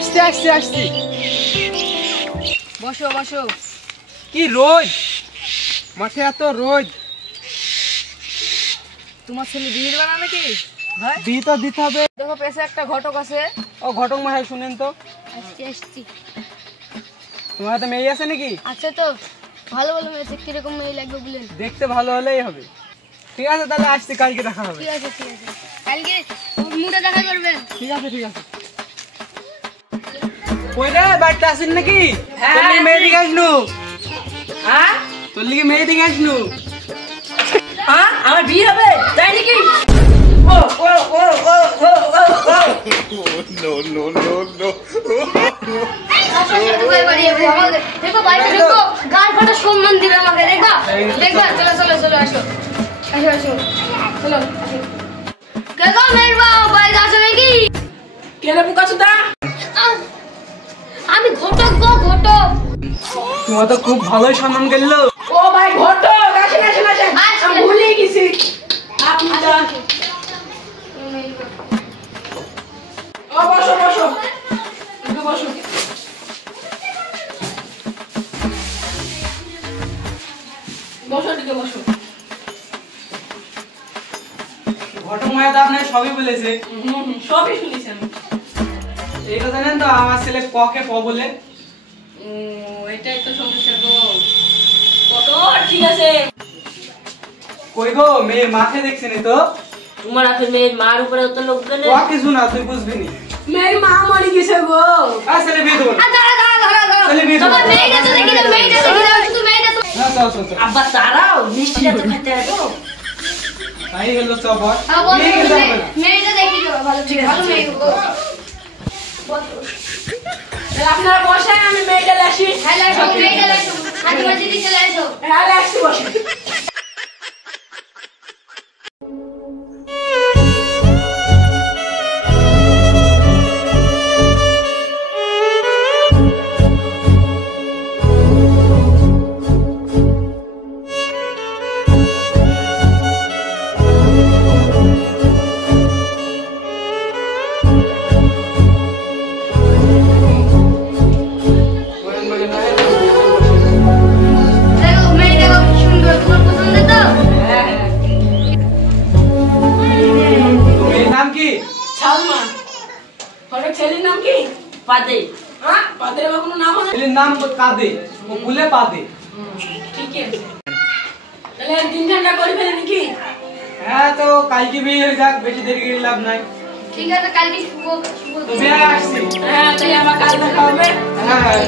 আসছি আসছি আসছি। বসো বসো। কি রোদ, মাঠে এত রোদ। তোমার ছেলে বিয়ে দেবে না নাকি? বিয়ে তো দিতে হবে। দেখো পেছে একটা ঘটক আছে। ও ঘটক মশাই শুনেন তো, আসছি আসছি। তোমার হাতে মেয়ে আছে নাকি? আচ্ছা তো ভালো ভালো মেয়ে কিরকম মেয়ে লাগবে বলেন। দেখতে ভালো হলেই হবে। ঠিক আছে তাহলে আসছি, কালকে দেখা হবে। ঠিক আছে ঠিক আছে, কালকে মুড়ে দেখা করবেন। ঠিক আছে ঠিক আছে। কই রে, বাড়িতে আসেন নাকি? তোর লিগে মেয়ে দিকে আসনু। হ্যাঁ তোর লিগে মেয়ে দিকে আসনু। হ্যাঁ আমার বিয়ে হবে তাই নাকি? ও ও ও ও ও ও No, no, no, no. দেখো বাইরে দেখো, গান ফাটা সম্মান দিবে আমাকে। দেখবা দেখবা, চলো চলো চলো, আসো আসো আসো, চলো দেখো মেয়ের বাবা বাইরে আসো নাকি? কেনে বুকাছুদা? আমি ঘটক গো, ঘটক। তোমার তো খুব ভালোই সম্মান করলো। ও ভাই ঘটক, আসেন আসেন আসেন, আমি ভুলে গেছি। আপনি যান। ও বসো বসো, একটু বসো। বসো দিকে বসো। ঘটক মশাই তো আপনার সবই বলেছে। সবই শুনেছি আমি। এটা জানেন তো, আমার ছেলে ককে প বলে। ও এটাই তো সমস্যা গো। কত ঠিক আছে। কই গো, মেয়ে মাঠে দেখছিনি তো? তোমার আপনি মেয়ের মার উপরে তো লোক গেলে ক কিছু না, তুই বুঝবি নি। মেয়ের মা মরে গেছে গো। ছেলে বিয়ে দেবো না। দাঁড়া দাঁড়া দাঁড়া দাঁড়া, চলে বিয়ে দেবো। তোমার মেয়েটা তো দেখি না, মেয়েটা দেখি না, শুধু মেয়েটা তো। হ্যাঁ চল চল চল। আব্বা তারাও মিষ্টিটা তো খেতে হবে তো। তাই গেল চবর। হ্যাঁ বল, বিয়ে খেতে হবে না। মেয়েটা দেখি তো, ভালো ঠিক ভালো মেয়ে গো। তাহলে আপনারা বসেন, আমি মেয়েটা আসি। হ্যাঁ লাইছো, মেয়েটা লাইছো, হাতি মাছি দিতে লাইছো। হ্যাঁ আসছি, বসেন। দেখো মেয়েটা খুব সুন্দর, তোমার পছন্দ তো? মেয়ের নাম কি? সালমা। ঘরের ছেলের নাম কি? পাদে। হ্যাঁ পাদের আবার কোনো নাম আছে? ছেলের নাম কাঁদে, ও ভুলে পাদে। ঠিক আছে। তাহলে দিন ঠান্ডা করে ফেলে নাকি? হ্যাঁ তো কালকে বিয়ে হয়ে যাক, বেশি দেরি করে লাভ নাই। ঠিক আছে কালকে শুভ শুভ তো বিয়ে আসছি। হ্যাঁ তাহলে আবার কাল দেখা হবে। হ্যাঁ